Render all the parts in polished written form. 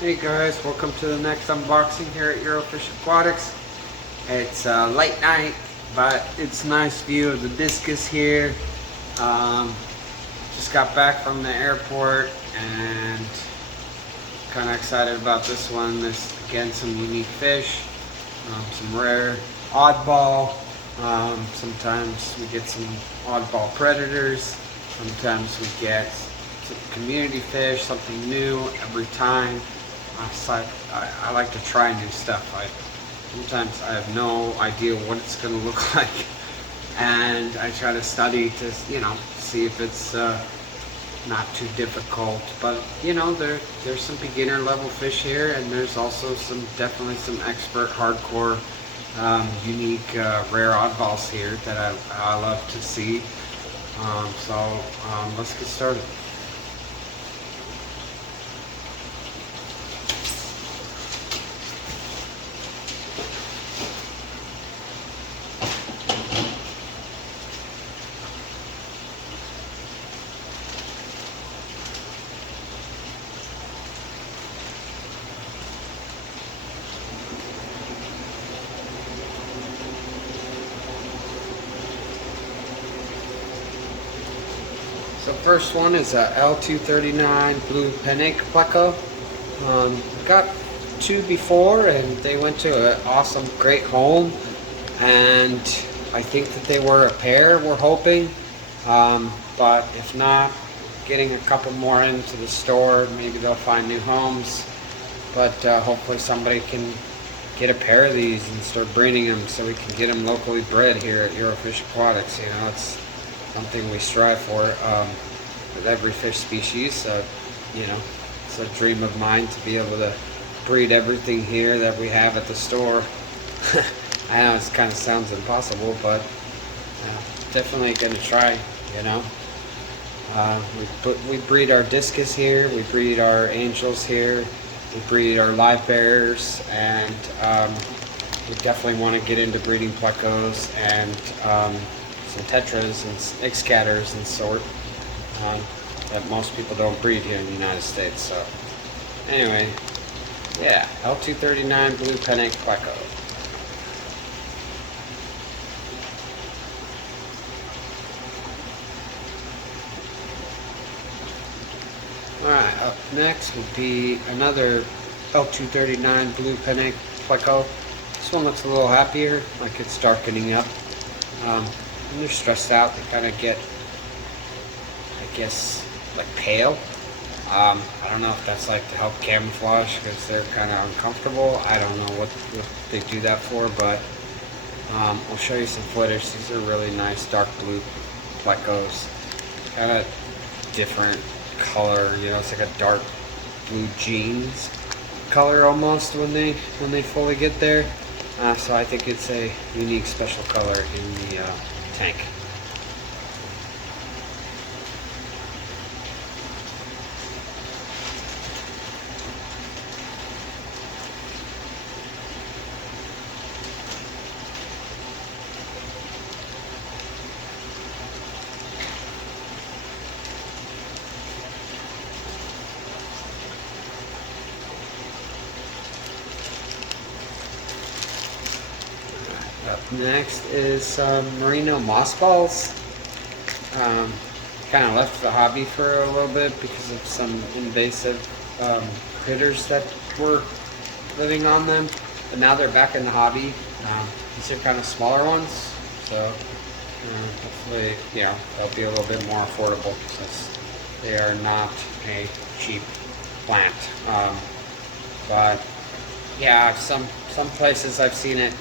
Hey guys, welcome to the next unboxing here at Geophagus Aquatics. It's late night, but it's a nice view of the discus here. Just got back from the airport and kind of excited about this one. There's again some unique fish, some rare oddball. Sometimes we get some oddball predators. Sometimes we get some community fish, something new every time. I like to try new stuff. Sometimes I have no idea what it's going to look like, and I try to study to, see if it's not too difficult. But there's some beginner level fish here, and there's also definitely some expert, hardcore, unique, rare oddballs here that I love to see. Let's get started. The first one is a L018 Pleco. Got two before, and they went to an awesome, great home. And I think that they were a pair, we're hoping. But if not, getting a couple more into the store. Maybe they'll find new homes. But hopefully somebody can get a pair of these and start breeding them so we can get them locally bred here at Geophagus Aquatics. It's something we strive for with every fish species. It's a dream of mine to be able to breed everything here that we have at the store. I know it kind of sounds impossible, but definitely going to try. We breed our discus here, we breed our angels here, we breed our live bears, and we definitely want to get into breeding plecos and some tetras and egg scatters and sort that most people don't breed here in the United States. So anyway, yeah, L018 Pleco. Alright, up next would be another L018 Pleco. This one looks a little happier, like it's darkening up. When they're stressed out, they kind of get, I guess, like pale. I don't know if that's like to help camouflage because they're kind of uncomfortable. I don't know what they do that for, but I'll show you some footage. These are really nice dark blue plecos. Kind of different color, it's like a dark blue jeans color almost when they fully get there. So I think it's a unique, special color in the tank. Up next is some Merino moss balls. Kind of left the hobby for a little bit because of some invasive critters that were living on them, but now they're back in the hobby. These are kind of smaller ones, so hopefully, they'll be a little bit more affordable since they are not a cheap plant. But yeah, some places I've seen it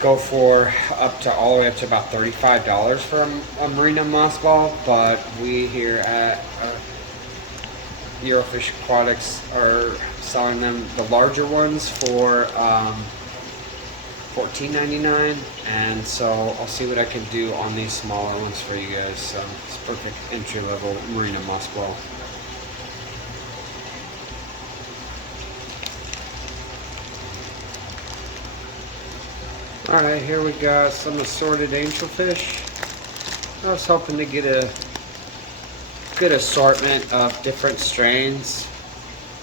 go for all the way up to about $35 for a Merino moss ball, but we here at Geophagus Aquatics are selling them, the larger ones, for $14.99, and so I'll see what I can do on these smaller ones for you guys. So it's perfect entry level Merino moss ball. Alright, here we got some assorted angelfish. I was hoping to get a good assortment of different strains.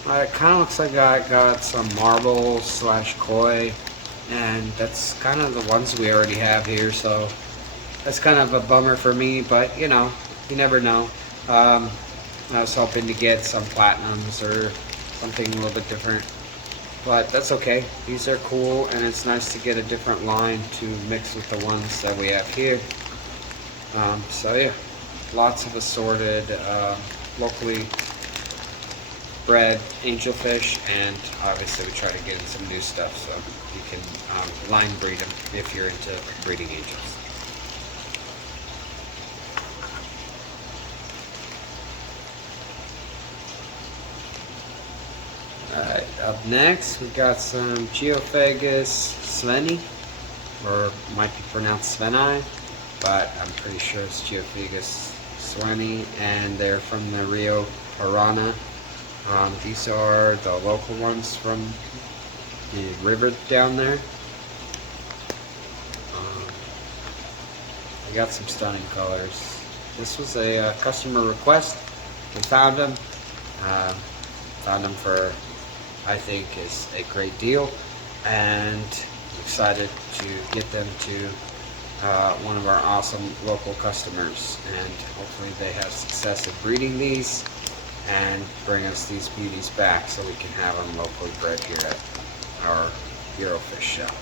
It kind of looks like I got some marble slash koi, and that's kind of the ones we already have here, so that's kind of a bummer for me, but you know, you never know. I was hoping to get some platinums or something a little bit different, but that's okay. These are cool, and it's nice to get a different line to mix with the ones that we have here. So yeah, lots of assorted, locally bred angelfish, and obviously we try to get in some new stuff so you can line breed them if you're into breeding angels. Alright, up next we got some Geophagus Sereni, or might be pronounced Sveni, but I'm pretty sure it's Geophagus Sereni, and they're from the Rio Turkana. These are the local ones from the river down there. They got some stunning colors. This was a customer request. We found them. Found them for, I think, is a great deal, and excited to get them to one of our awesome local customers, and hopefully they have success in breeding these and bring us these beauties back so we can have them locally bred here at our Eurofish shop.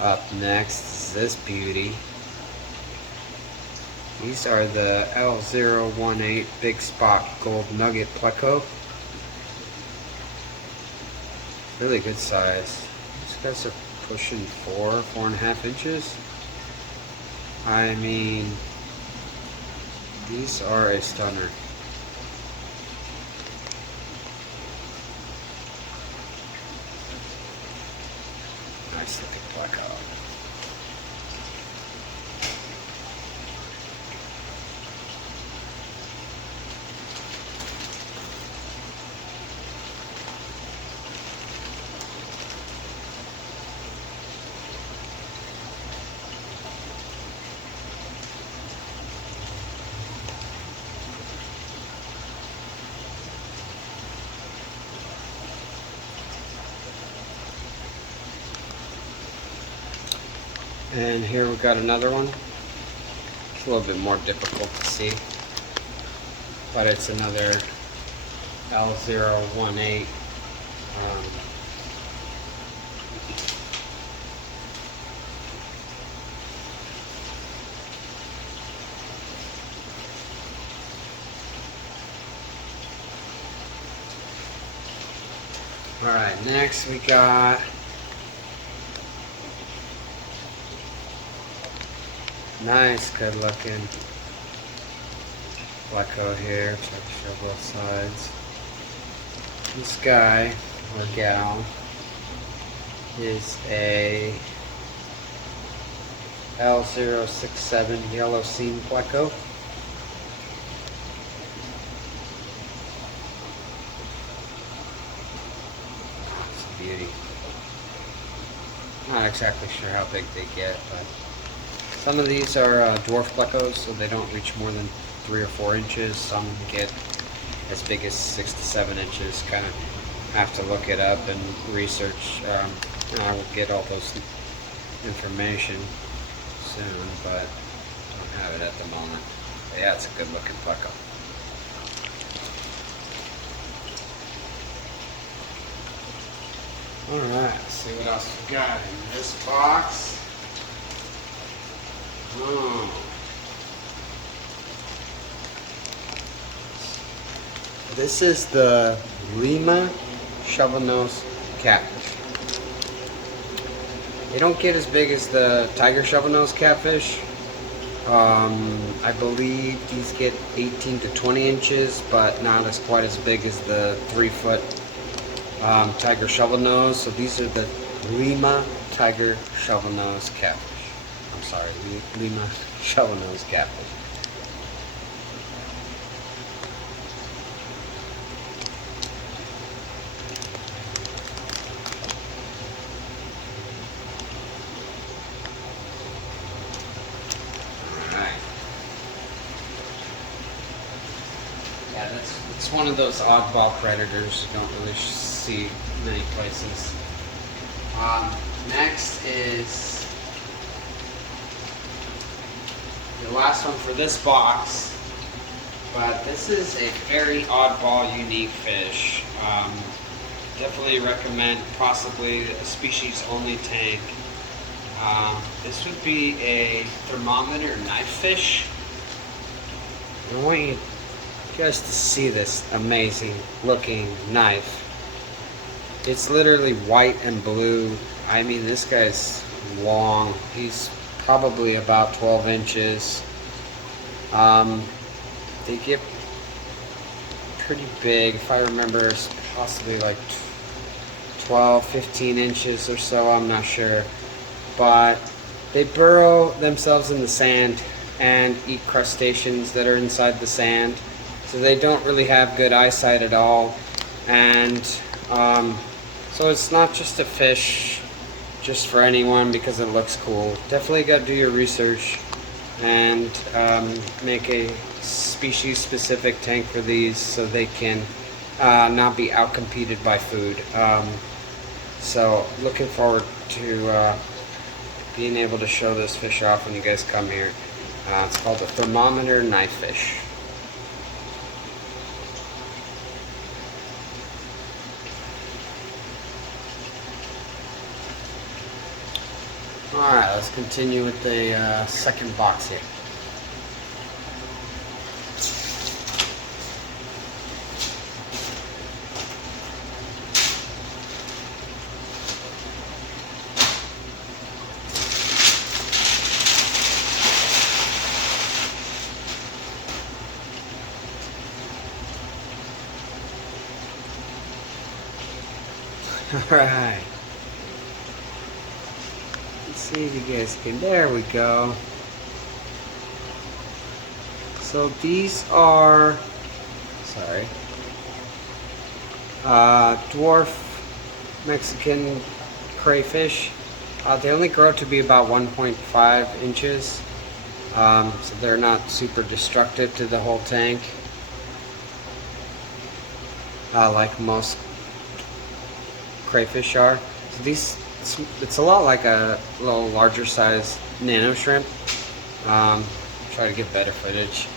Up next is this beauty. These are the L018 Big Spot Gold Nugget Pleco. Really good size. These guys are pushing 4.5 inches. I mean, these are a stunner. Nice looking Pleco. And here we got another one. It's a little bit more difficult to see, but it's another L018. Alright, next we got nice, good looking Pleco here. Try to show both sides. This guy, or gal, is a L067 Yellow Seam Pleco. It's a beauty. Not exactly sure how big they get, but some of these are dwarf plecos, so they don't reach more than 3 or 4 inches. Some get as big as 6 to 7 inches. Kind of have to look it up and research. And I will get all those information soon, but don't have it at the moment. But yeah, it's a good looking pleco. Alright, let's see what else we got in this box. This is the Lima shovel-nosed catfish. They don't get as big as the tiger shovel-nosed catfish. I believe these get 18 to 20 inches, but not as quite as big as the 3-foot tiger shovel-nose. So these are the Lima tiger shovel-nosed catfish. I'm sorry, Lima shovel-nose catfish. It's one of those oddball predators you don't really see many places. Next is the last one for this box, but this is a very oddball, unique fish. Definitely recommend possibly a species-only tank. This would be a thermometer knife fish. I want you guys to see this amazing looking knife. It's literally white and blue. I mean, this guy's long. He's probably about 12 inches. They get pretty big. If I remember, it's possibly like 12, 15 inches or so. I'm not sure. But they burrow themselves in the sand and eat crustaceans that are inside the sand. So they don't really have good eyesight at all. And so it's not just a fish just for anyone because it looks cool. Definitely got to do your research and make a species specific tank for these so they can not be outcompeted by food. So looking forward to being able to show this fish off when you guys come here. It's called a thermometer knife fish. Alright, let's continue with the second box here. Alright. Let's see if you guys can. There we go. So these are, sorry, dwarf Mexican crayfish. They only grow to be about 1.5 inches. So they're not super destructive to the whole tank. Like most crayfish are. So these, it's a lot like a little larger size Nano Shrimp. Try to get better footage.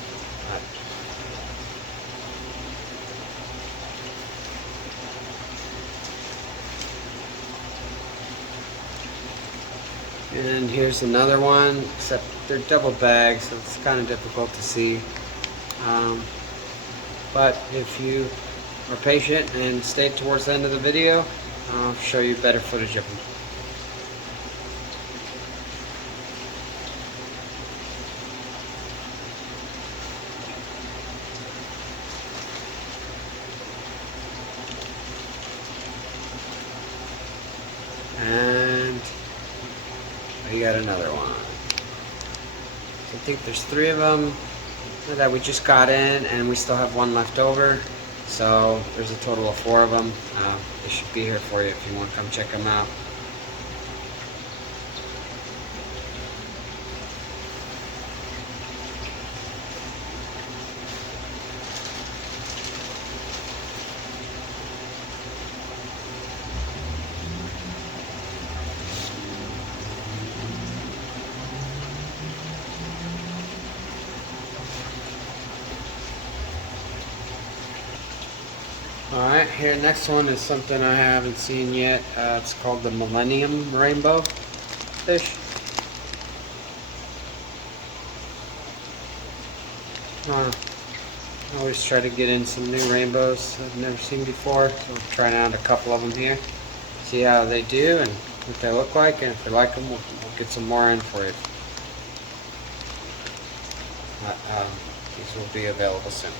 And here's another one, except they're double bagged, so it's kind of difficult to see. But if you are patient and stay towards the end of the video, I'll show you better footage of them. And we got another one. So I think there's 3 of them that we just got in, and we still have 1 left over. So there's a total of 4 of them. They should be here for you if you want to come check them out. Alright, here next one is something I haven't seen yet. It's called the Millennium rainbow fish. I always try to get in some new rainbows I've never seen before. So we're trying out a couple of them here. See how they do and what they look like, and if you like them, we'll get some more in for you. These will be available soon.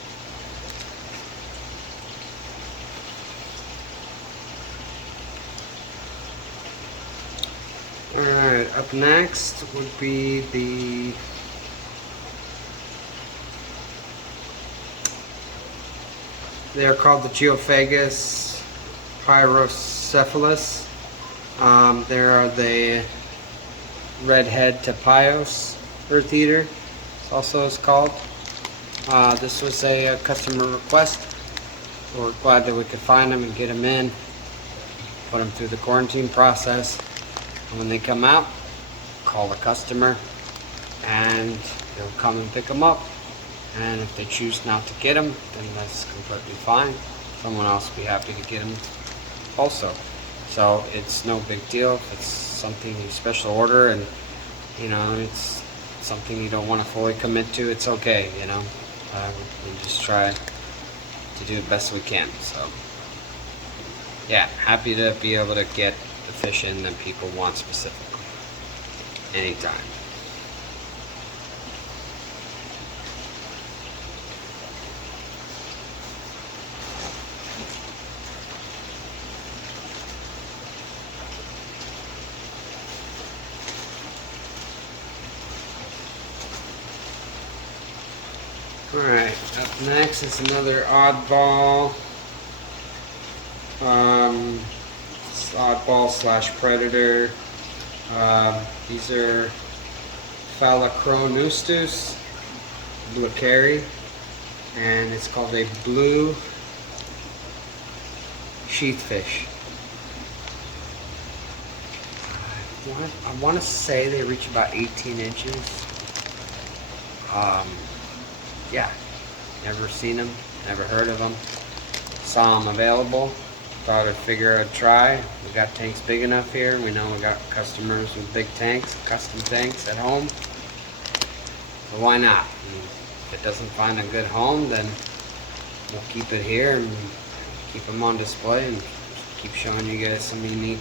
Alright, up next would be the they're called the Geophagus Pyrocephalus. There are the redhead tapios earth eater, also is called. This was a customer request, We're glad that we could find them and get them in, put them through the quarantine process. And when they come out, call the customer and they'll come and pick them up. And if they choose not to get them, then that's completely fine. Someone else will be happy to get them also. So it's no big deal if it's something you special order and you know it's something you don't want to fully commit to. It's okay, you know. We just try to do the best we can. So yeah, happy to be able to get the fish in that people want specifically anytime. Alright, up next is another oddball. Oddball slash predator. These are Phalacronustus bluecarry, and it's called a blue sheathfish. I want to say they reach about 18 inches. Yeah, never seen them, never heard of them. Saw them available, thought I'd figure I'd try. We got tanks big enough here. We know we got customers with big tanks, custom tanks at home. So why not? And if it doesn't find a good home, then we'll keep it here and keep them on display and keep showing you guys some unique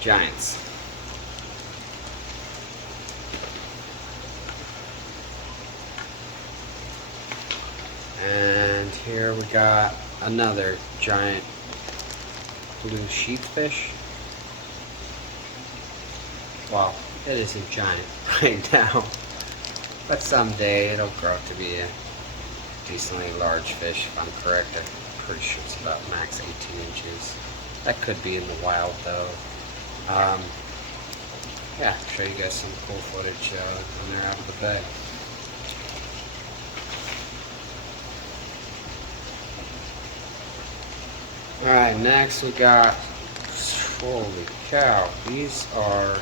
giants. And here we got another giant blue sheathfish. Well, it isn't giant right now, but someday it'll grow to be a decently large fish if I'm correct. I'm pretty sure it's about max 18 inches. That could be in the wild though. Yeah, show you guys some cool footage when they're out of the bag. Alright, next we got, holy cow, these are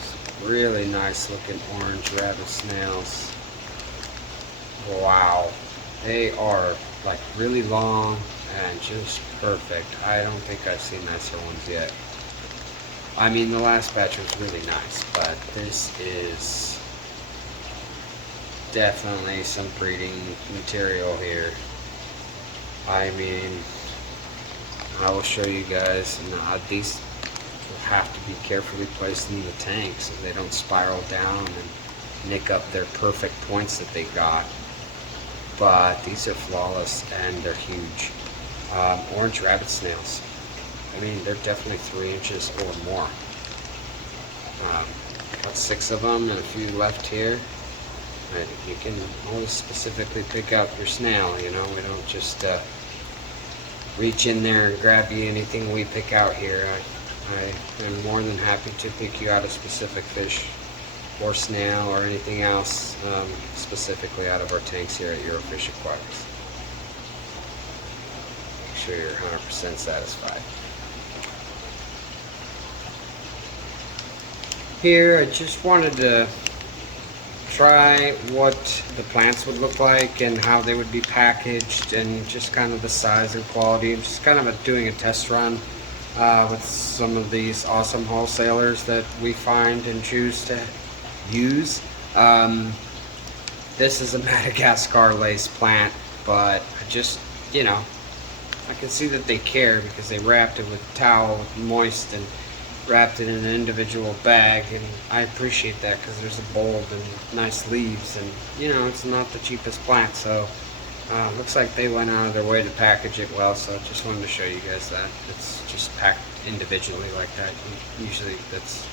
some really nice looking orange rabbit snails. Wow, they are like really long and just perfect. I don't think I've seen nicer ones yet. I mean, the last batch was really nice, but this is definitely some breeding material here. I mean, I will show you guys, and these will have to be carefully placed in the tank so they don't spiral down and nick up their perfect points that they got. But these are flawless and they're huge. Orange rabbit snails. I mean, they're definitely 3 inches or more. Got 6 of them and a few left here. And you can always specifically pick out your snail, you know, we don't just reach in there and grab you anything we pick out here. I am more than happy to pick you out a specific fish or snail or anything else specifically out of our tanks here at Geophagus Aquatics. Make sure you're 100% satisfied. Here I just wanted to try what the plants would look like and how they would be packaged and just kind of the size and quality. I'm just kind of doing a test run with some of these awesome wholesalers that we find and choose to use. This is a Madagascar lace plant, but I just, you know, I can see that they care because they wrapped it with towel moist and wrapped it in an individual bag, and I appreciate that because there's a bulb and nice leaves, and you know, it's not the cheapest plant, so looks like they went out of their way to package it well. So I just wanted to show you guys that it's just packed individually like that. Usually that's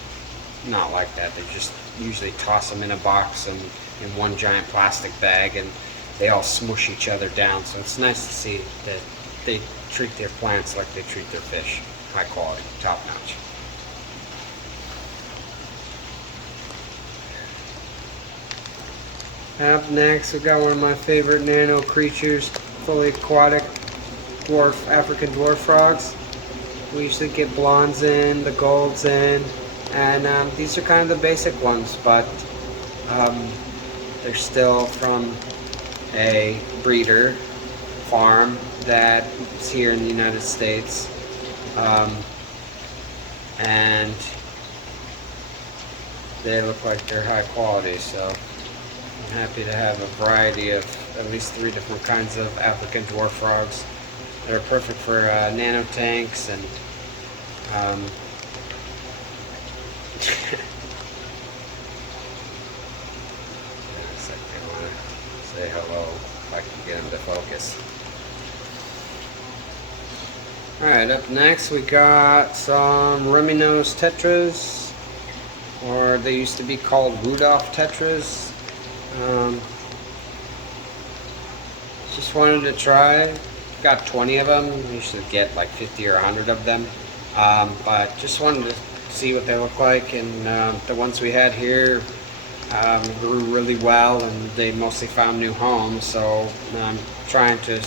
not like that. They just usually toss them in a box and in one giant plastic bag, and they all smush each other down. So it's nice to see that they treat their plants like they treat their fish. High quality, top notch. Up next, we got one of my favorite nano creatures. fully aquatic dwarf, African dwarf frogs. We usually get blondes in, the golds in, and these are kind of the basic ones, but they're still from a breeder farm that's here in the United States, and they look like they're high quality, so I'm happy to have a variety of at least 3 different kinds of African dwarf frogs that are perfect for nano tanks and looks like they want to say hello if I can get them to focus. Alright, up next we got some Rummy nose Tetras, or they used to be called Rudolph Tetras. Just wanted to try. Got 20 of them. You should get like 50 or 100 of them. But just wanted to see what they look like, and the ones we had here grew really well, and they mostly found new homes. So I'm trying to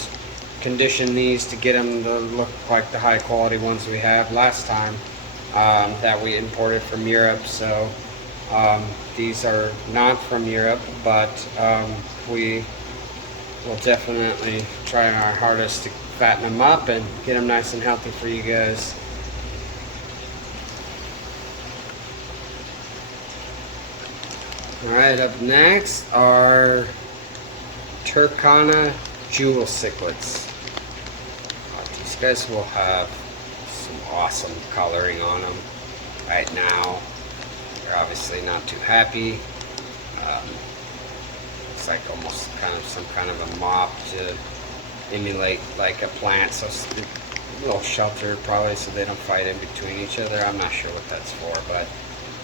condition these to get them to look like the high quality ones we have last time that we imported from Europe. So these are not from Europe, but we will definitely try our hardest to fatten them up and get them nice and healthy for you guys. Alright, up next are Turkana jewel cichlids. These guys will have some awesome coloring on them. Right now, they're obviously not too happy. It's like almost kind of some kind of a mop to emulate like a plant, so a little shelter probably so they don't fight in between each other. I'm not sure what that's for, but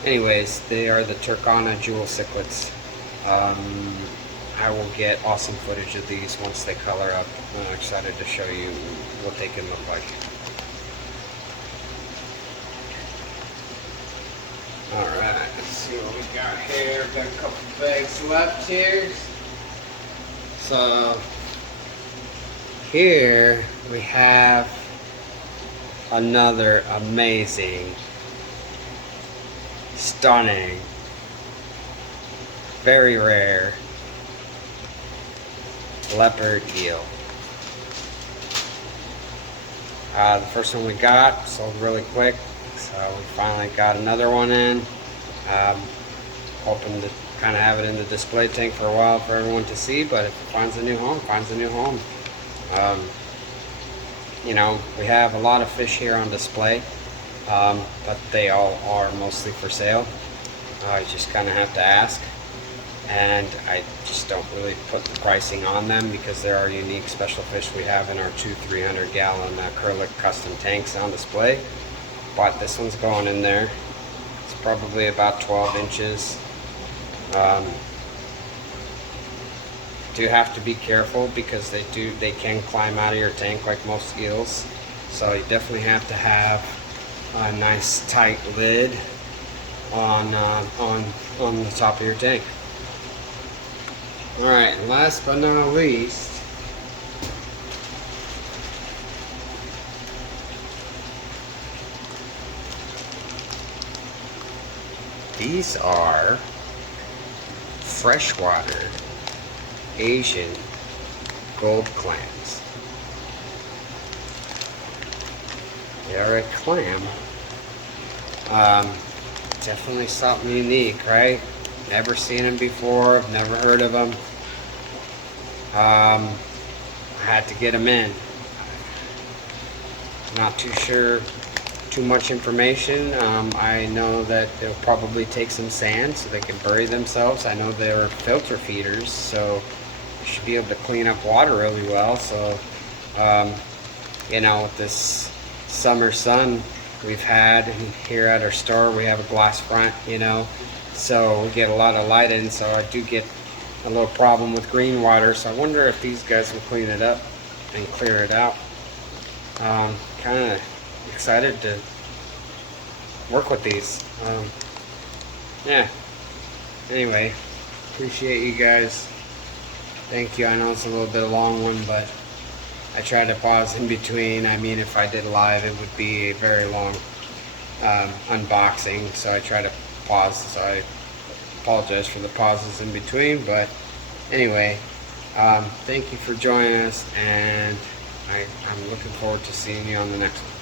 anyways, they are the Turkana jewel cichlids. I will get awesome footage of these once they color up. I'm excited to show you what they can look like. Alright, let's see what we got here. Got a couple bags left here. So here we have another amazing, stunning, very rare leopard eel. The first one we got sold really quick, so we finally got another one in. Hoping to kind of have it in the display tank for a while for everyone to see, but if it finds a new home, finds a new home. You know, we have a lot of fish here on display, but they all are mostly for sale. I just kind of have to ask, and I just don't really put the pricing on them because there are unique special fish we have in our 300 gallon acrylic custom tanks on display. But this one's going in there. It's probably about 12 inches. Do have to be careful because they can climb out of your tank like most eels, so you definitely have to have a nice tight lid on the top of your tank. All right, last but not least, these are freshwater Asian gold clams. They are a clam. Definitely something unique, right? Never seen them before, I've never heard of them. I had to get them in. Not too sure too much information. I know that they'll probably take some sand so they can bury themselves. I know they're filter feeders, so they should be able to clean up water really well. So you know, with this summer sun we've had here at our store, we have a glass front, you know, so we get a lot of light in, so I do get a little problem with green water. So I wonder if these guys will clean it up and clear it out. Kind of excited to work with these. Yeah, anyway, appreciate you guys. Thank you. I know it's a little bit of a long one, but I try to pause in between. I mean, if I did live, it would be a very long unboxing, so I try to pause. So I apologize for the pauses in between, but anyway, thank you for joining us, and I'm looking forward to seeing you on the next one.